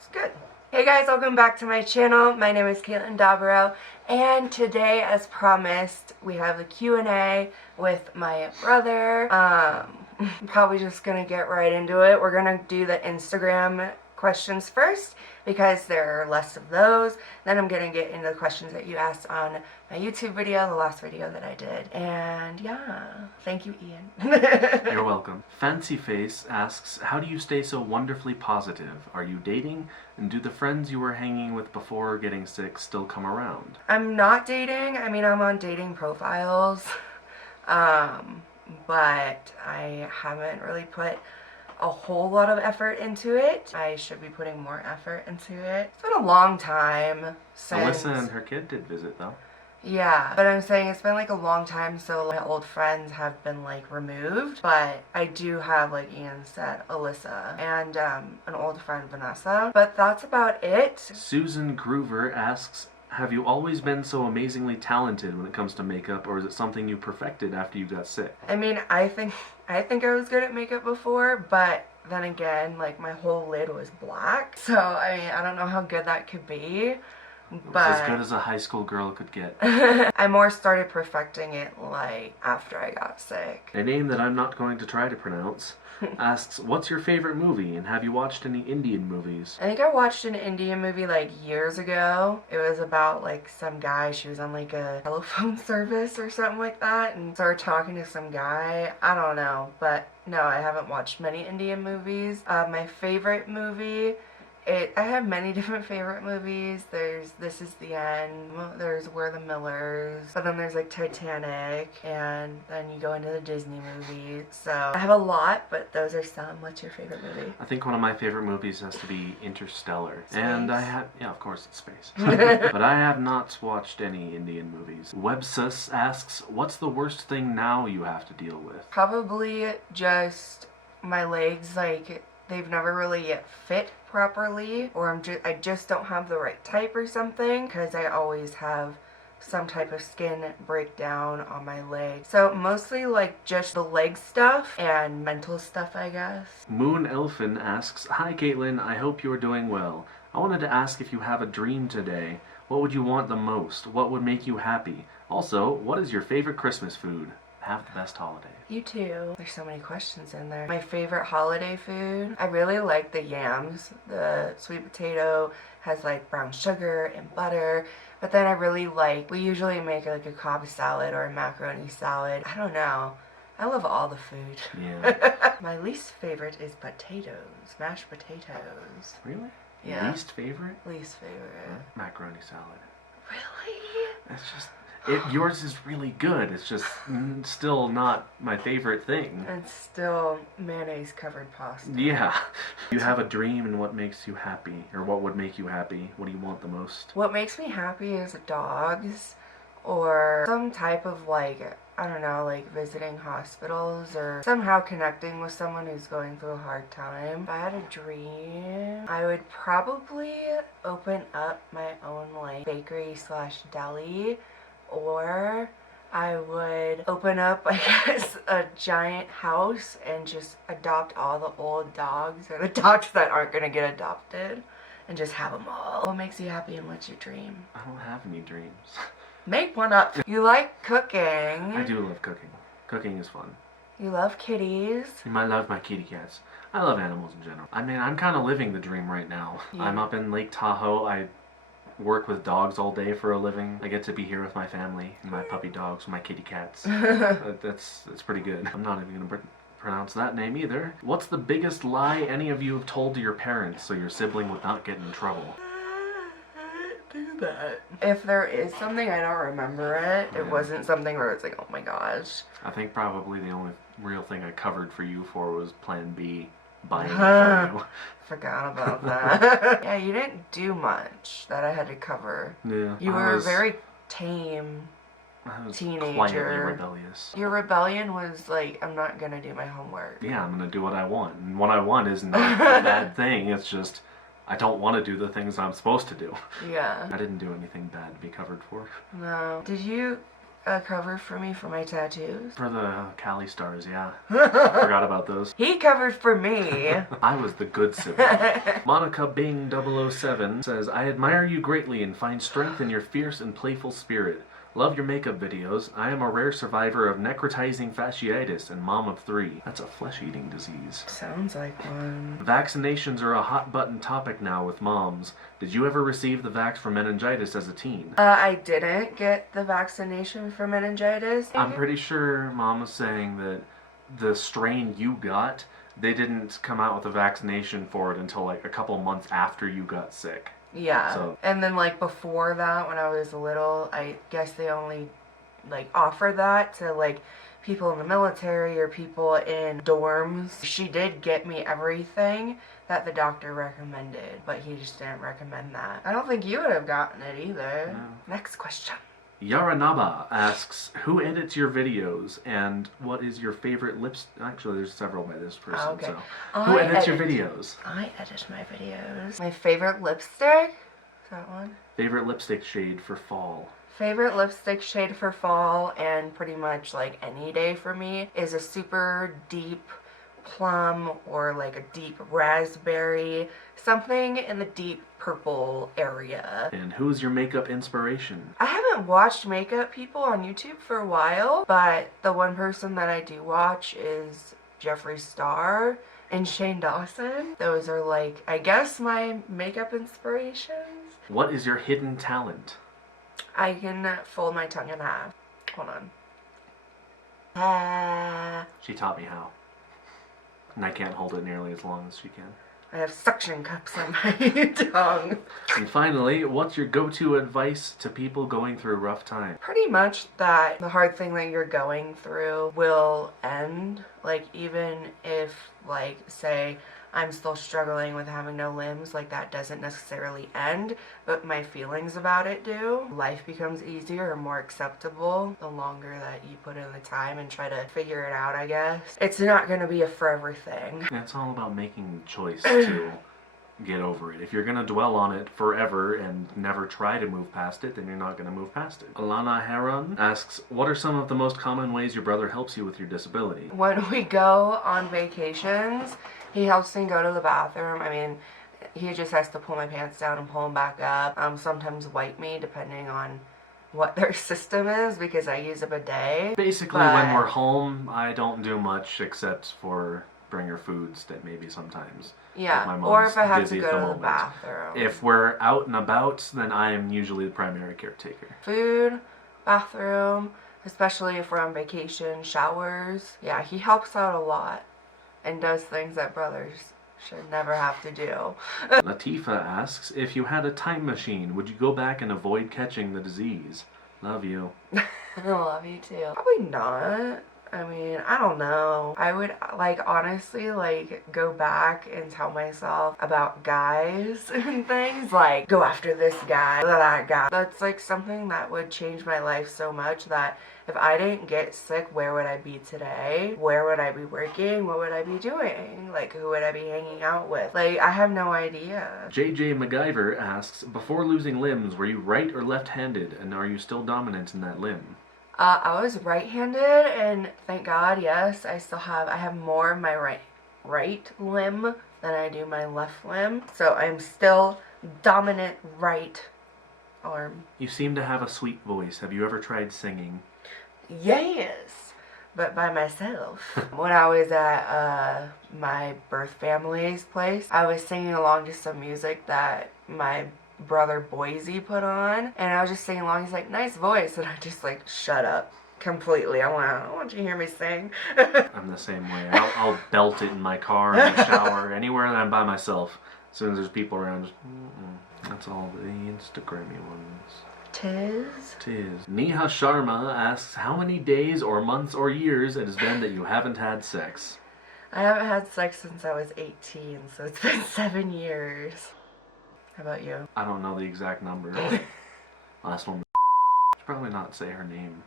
It's good. Hey guys, welcome back to my channel. My name is Kaitlyn Dobrow, and today, as promised, we have the Q&A with my brother. I'm probably just gonna get right into it. We're gonna do the Instagram questions first because there are less of those. Then I'm gonna get into the questions that you asked on my YouTube video, the last video that I did. And yeah, thank you, Ian. You're welcome. Fancy Face asks, how do you stay so wonderfully positive? Are you dating? And do the friends you were hanging with before getting sick still come around? I'm not dating. I mean, I'm on dating profiles. But I haven't really put a whole lot of effort into it. I should be putting more effort into it. It's been a long time since... Alyssa and her kid did visit, though. Yeah, but I'm saying it's been like a long time, so my old friends have been like removed. But I do have, like Ian said, Alyssa and an old friend, Vanessa. But that's about it. Susan Groover asks, have you always been so amazingly talented when it comes to makeup, or is it something you perfected after you got sick? I mean, I think I was good at makeup before, but then again, like my whole lid was black. So, I mean, I don't know how good that could be. But it was as good as a high school girl could get. I more started perfecting it like after I got sick. A name that I'm not going to try to pronounce asks, what's your favorite movie, and have you watched any Indian movies? I think I watched an Indian movie like years ago. It was about like some guy, she was on like a telephone service or something like that, and started talking to some guy. I don't know, but no, I haven't watched many Indian movies. My favorite movie, I have many different favorite movies. There's This Is the End, there's We're the Millers, but then there's like Titanic, and then you go into the Disney movies. So I have a lot, but those are some. What's your favorite movie? I think one of my favorite movies has to be Interstellar. Space. And I have, yeah, of course it's space. But I have not watched any Indian movies. Websus asks, what's the worst thing now you have to deal with? Probably just my legs, like they've never really yet fit properly, or I just don't have the right type or something, because I always have some type of skin breakdown on my legs. So mostly like just the leg stuff and mental stuff, I guess. Moon Elfin asks, hi Kaitlyn, I hope you're doing well. I wanted to ask if you have a dream today. What would you want the most? What would make you happy? Also, what is your favorite Christmas food? Have the best holiday. You too. There's so many questions in there. My favorite holiday food? I really like the yams. The sweet potato has like brown sugar and butter. But then I really like, we usually make like a Cobb salad or a macaroni salad. I don't know. I love all the food. Yeah. My least favorite is potatoes. Mashed potatoes. Really? Yeah. Least favorite? Least favorite. Macaroni salad. Really? It's just... yours is really good. It's just still not my favorite thing. And still mayonnaise covered pasta. Yeah. You have a dream, and what makes you happy? Or what would make you happy? What do you want the most? What makes me happy is dogs, or some type of like, I don't know, like visiting hospitals, or somehow connecting with someone who's going through a hard time. If I had a dream, I would probably open up my own like bakery / deli. Or I would open up, I guess, a giant house and just adopt all the old dogs, or the dogs that aren't going to get adopted, and just have them all. What makes you happy, and what's your dream? I don't have any dreams. Make one up. You like cooking. I do love cooking. Cooking is fun. You love kitties. You might love my kitty cats. I love animals in general. I mean, I'm kind of living the dream right now. Yeah. I'm up in Lake Tahoe. I work with dogs all day for a living. I get to be here with my family and my puppy dogs, my kitty cats. That's pretty good. I'm not even gonna pronounce that name either. What's the biggest lie any of you have told to your parents so your sibling would not get in trouble? Do that. If there is something, I don't remember it. It wasn't something where it's like, oh my gosh. I think probably the only real thing I covered for you for was Plan B. Buying it for you. Forgot about that. Yeah, you didn't do much that I had to cover. Yeah. You were a very tame teenager. Quietly rebellious. Your rebellion was like, I'm not gonna do my homework. Yeah, I'm gonna do what I want. And what I want is not a bad thing. It's just, I don't want to do the things I'm supposed to do. Yeah. I didn't do anything bad to be covered for. No. Did you a cover for me for my tattoos. For the Cali stars, yeah. Forgot about those. He covered for me. I was the good sibling. Monica Bing 007 says, I admire you greatly and find strength in your fierce and playful spirit. Love your makeup videos. I am a rare survivor of necrotizing fasciitis and mom of 3. That's a flesh-eating disease. Sounds like one. Vaccinations are a hot-button topic now with moms. Did you ever receive the vax for meningitis as a teen? I didn't get the vaccination for meningitis. I'm pretty sure Mom was saying that the strain you got, they didn't come out with a vaccination for it until like a couple months after you got sick. Yeah. So, and then like before that, when I was little, I guess they only like offer that to like people in the military or people in dorms. She did get me everything that the doctor recommended, but he just didn't recommend that. I don't think you would have gotten it either. No. Next question. Yaranaba asks, who edits your videos and what is your favorite Actually, there's several by this person. Oh, okay. So, who edits your videos? I edit my videos. My favorite lipstick? Is that one? Favorite lipstick shade for fall? Favorite lipstick shade for fall and pretty much like any day for me is a super deep plum or like a deep raspberry, something in the deep purple area. And who's your makeup inspiration? I haven't watched makeup people on YouTube for a while, but the one person that I do watch is Jeffree Star and Shane Dawson. Those are like, I guess, my makeup inspirations. What is your hidden talent? I can fold my tongue in half. Hold on. She taught me how. And I can't hold it nearly as long as she can. I have suction cups on my tongue. And finally, what's your go-to advice to people going through a rough time? Pretty much that the hard thing that you're going through will end. Like, even if, like, say, I'm still struggling with having no limbs, like, that doesn't necessarily end, but my feelings about it do. Life becomes easier or more acceptable the longer that you put in the time and try to figure it out, I guess. It's not going to be a forever thing. It's all about making the choice to get over it. If you're going to dwell on it forever and never try to move past it, then you're not going to move past it. Alana Heron asks, what are some of the most common ways your brother helps you with your disability? When we go on vacations, he helps me go to the bathroom. I mean, he just has to pull my pants down and pull them back up. Sometimes wipe me, depending on what their system is, because I use a bidet. Basically, when we're home, I don't do much except for bring her foods that maybe sometimes. Yeah, or if I have to go to the bathroom. If we're out and about, then I am usually the primary caretaker. Food, bathroom, especially if we're on vacation, showers. Yeah, he helps out a lot and does things that brothers should never have to do. Latifa asks, if you had a time machine, would you go back and avoid catching the disease? Love you. I love you too. Probably not. I mean, I don't know. I would, like, honestly, like, go back and tell myself about guys and things. Like, go after this guy, that guy. That's, like, something that would change my life so much that if I didn't get sick, where would I be today? Where would I be working? What would I be doing? Like, who would I be hanging out with? Like, I have no idea. JJ MacGyver asks, before losing limbs, were you right or left-handed, and are you still dominant in that limb? I was right-handed, and thank God, yes, I have more of my right limb than I do my left limb. So I'm still dominant right arm. You seem to have a sweet voice. Have you ever tried singing? Yes, but by myself. When I was at my birth family's place, I was singing along to some music that my brother Boise put on, and I was just singing along. He's like, nice voice, and I just like shut up completely. I don't want you to hear me sing. I'm the same way. I'll belt it in my car, in the shower, anywhere that I'm by myself. As soon as there's people around, just, that's all the Instagrammy ones. Tis. Neha Sharma asks, how many days or months or years it has been that you haven't had sex? I haven't had sex since I was 18, so it's been 7 years. How about you? I don't know the exact number. Last one. Should probably not say her name.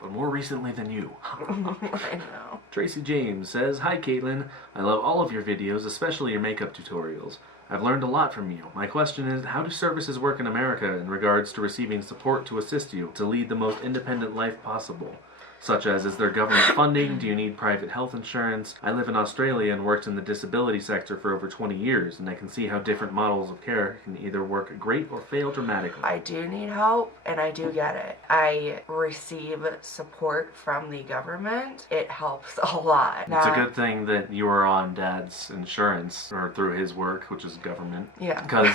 But more recently than you. I know. Tracy James says, hi Kaitlyn. I love all of your videos, especially your makeup tutorials. I've learned a lot from you. My question is, how do services work in America in regards to receiving support to assist you to lead the most independent life possible? Such as, is there government funding? Do you need private health insurance? I live in Australia and worked in the disability sector for over 20 years, and I can see how different models of care can either work great or fail dramatically. I do need help, and I do get it. I receive support from the government. It helps a lot. It's a good thing that you were on Dad's insurance, or through his work, which is government. Yeah. Because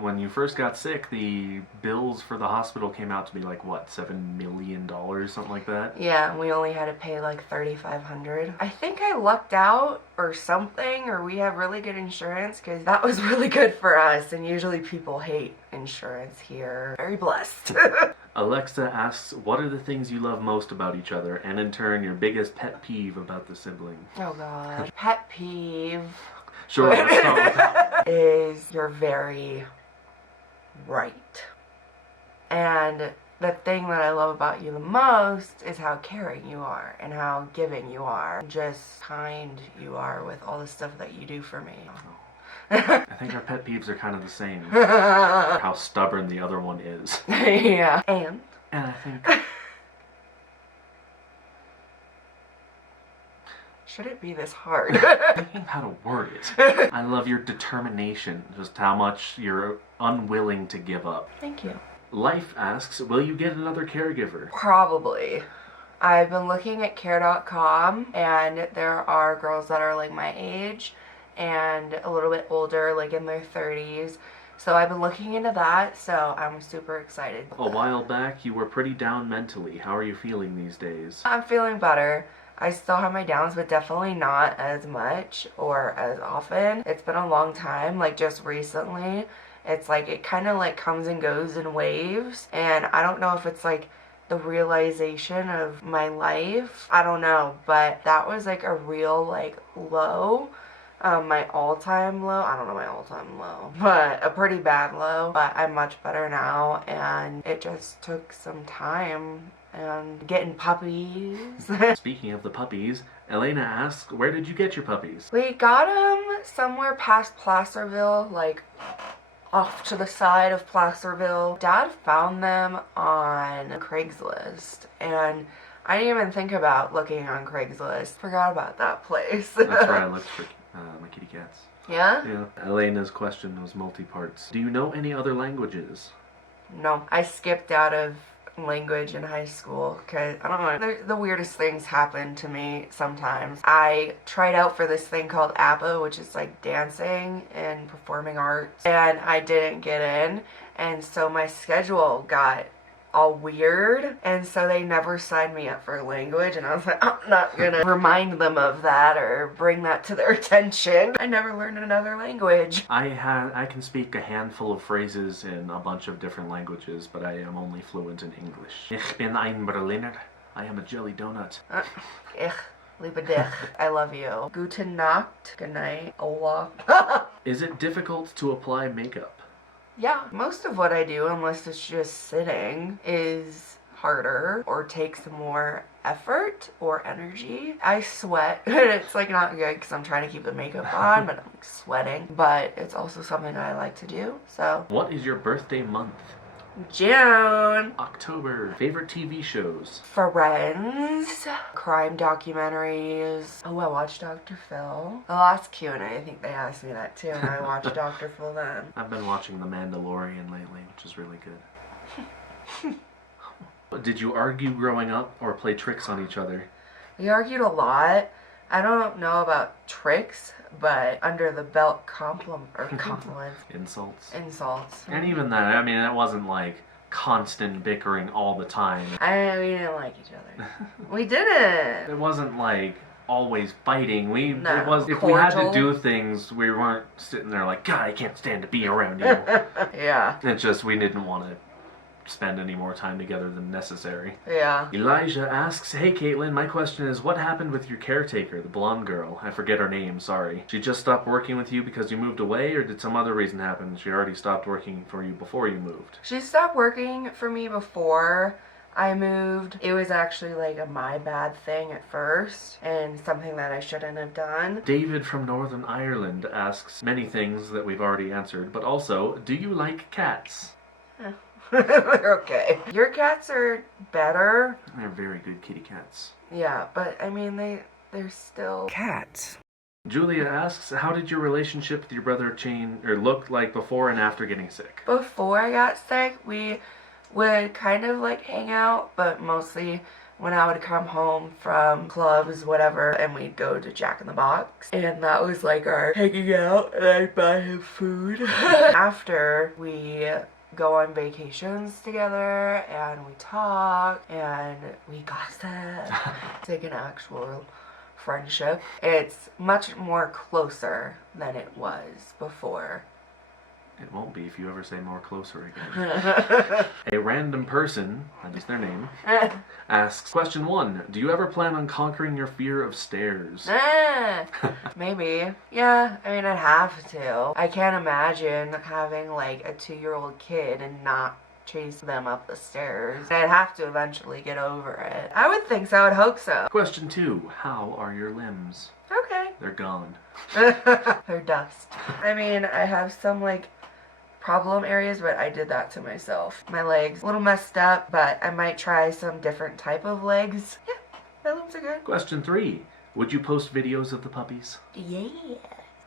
when you first got sick, the bills for the hospital came out to be like, what, $7 million, something like that? Yeah, and we only had to pay like $3,500. I think I lucked out or something, or we have really good insurance, because that was really good for us, and usually people hate insurance here. Very blessed. Alexa asks, what are the things you love most about each other, and in turn, your biggest pet peeve about the sibling? Oh god. Pet peeve. Sure, let's start with that. Is you're very right. And the thing that I love about you the most is how caring you are and how giving you are. Just kind you are with all the stuff that you do for me. I think our pet peeves are kind of the same. How stubborn the other one is. Yeah. And I think... should it be this hard? Thinking how to word it. I love your determination, just how much you're unwilling to give up. Thank you. Life asks, will you get another caregiver? Probably. I've been looking at Carecom, and there are girls that are like my age and a little bit older, like in their 30s. So I've been looking into that, so I'm super excited. A while back, you were pretty down mentally. How are you feeling these days? I'm feeling better. I still have my downs, but definitely not as much or as often. It's been a long time, like just recently. It's like it kind of like comes and goes in waves, and I don't know if it's like the realization of my life. I don't know, but that was like a real like low. My all-time low, I don't know my all-time low, but a pretty bad low. But I'm much better now, and it just took some time and getting puppies. Speaking of the puppies, Elena asks, where did you get your puppies? We got them somewhere past Placerville, like off to the side of Placerville. Dad found them on Craigslist, and I didn't even think about looking on Craigslist. Forgot about that place. That's right, I looked for my kitty cats. Yeah? Yeah. Elena's question was multi-parts. Do you know any other languages? No. I skipped out of language in high school because, I don't know, the weirdest things happen to me sometimes. I tried out for this thing called APA, which is like dancing and performing arts, and I didn't get in, and so my schedule got all weird, and so they never signed me up for language, and I was like, I'm not gonna remind them of that or bring that to their attention. I never learned another language. I can speak a handful of phrases in a bunch of different languages, but I am only fluent in English. Ich bin ein Berliner. I am a jelly donut. Ich liebe dich. I love you. Gute Nacht. Good night. Allah. Is it difficult to apply makeup? Yeah, most of what I do, unless it's just sitting, is harder or takes more effort or energy. I sweat. It's like not good because I'm trying to keep the makeup on, but I'm sweating. But it's also something I like to do, so. What is your birthday month? June. October. Favorite TV shows? Friends. Crime documentaries. Oh, I watched Dr. Phil. The last Q&A, I think they asked me that too, and I watched Dr. Phil then. I've been watching The Mandalorian lately, which is really good. Did you argue growing up or play tricks on each other? We argued a lot. I don't know about tricks, but under the belt compliments. Insults. Insults. And even that, I mean, it wasn't like constant bickering all the time. We didn't like each other. We didn't. It wasn't like always fighting. No, it was, if we had to do things, we weren't sitting there like, God, I can't stand to be around you. Yeah. It's just we didn't want to spend any more time together than necessary. Yeah. Elijah asks, hey Kaitlyn, my question is, what happened with your caretaker, the blonde girl? I forget her name, sorry. She just stopped working with you because you moved away, or did some other reason happen? She already stopped working for you before you moved. She stopped working for me before I moved. It was actually like a my bad thing at first and something that I shouldn't have done. David from Northern Ireland asks many things that we've already answered, but also, do you like cats? They're okay. Your cats are better. They're very good kitty cats. Yeah, but I mean, they're still cats. Julia asks, how did your relationship with your brother change or look like before and after getting sick? Before I got sick, we would kind of like hang out, but mostly when I would come home from clubs, whatever, and we'd go to Jack in the Box. And that was like our hanging out, and I'd buy him food. After, we go on vacations together, and we talk, and we gossip. It's like an actual friendship. It's much more closer than it was before. It won't be if you ever say more closer again. A random person, that is their name, asks, question 1, do you ever plan on conquering your fear of stairs? Maybe. Yeah, I mean, I'd have to. I can't imagine having like a 2-year-old kid and not chase them up the stairs. I'd have to eventually get over it. I would think so. I would hope so. Question 2, how are your limbs? Okay. They're gone. They're dust. I mean, I have some like problem areas, but I did that to myself. My legs, a little messed up, but I might try some different type of legs. Yeah, my limbs are good. Question 3, would you post videos of the puppies? Yeah.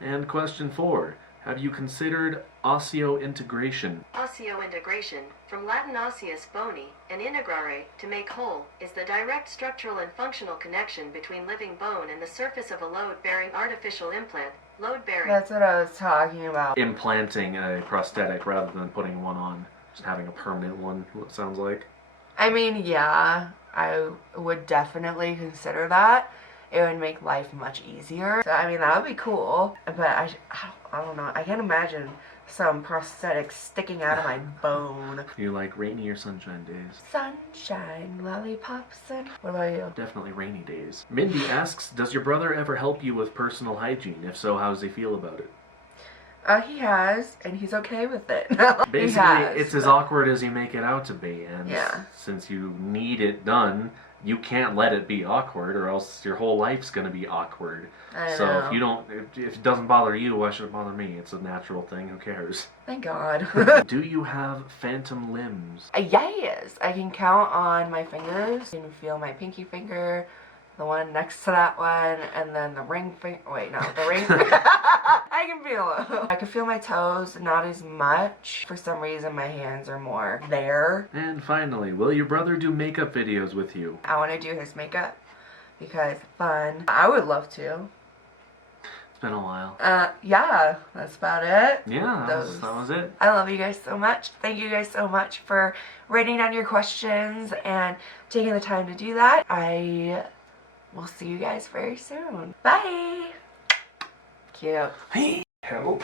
And question 4, have you considered osseointegration? Osseointegration, from Latin osseus boni and integrare, to make whole, is the direct structural and functional connection between living bone and the surface of a load-bearing artificial implant. Load-bearing. That's what I was talking about. Implanting a prosthetic rather than putting one on. Just having a permanent one, it sounds like. I mean, yeah, I would definitely consider that. It would make life much easier. So, I mean, that would be cool. But I don't know. I can't imagine some prosthetic sticking out of my bone. You like rainy or sunshine days? Sunshine, lollipops, and... What about you? Definitely rainy days. Mindy asks, does your brother ever help you with personal hygiene? If so, how does he feel about it? He has, and he's okay with it. Basically, it's as awkward as you make it out to be, and yeah. Since you need it done, you can't let it be awkward, or else your whole life's gonna be awkward. So if it doesn't bother you, why should it bother me? It's a natural thing. Who cares? Thank God. Do you have phantom limbs? Yes, I can count on my fingers. You can feel my pinky finger, the one next to that one, and then the ring finger. Wait, no, the ring finger. I can feel it. I can feel my toes, not as much. For some reason, my hands are more there. And finally, will your brother do makeup videos with you? I want to do his makeup because fun. I would love to. It's been a while. Yeah, that's about it. Yeah, that was it. I love you guys so much. Thank you guys so much for writing down your questions and taking the time to do that. I will see you guys very soon. Bye. Cute. Help.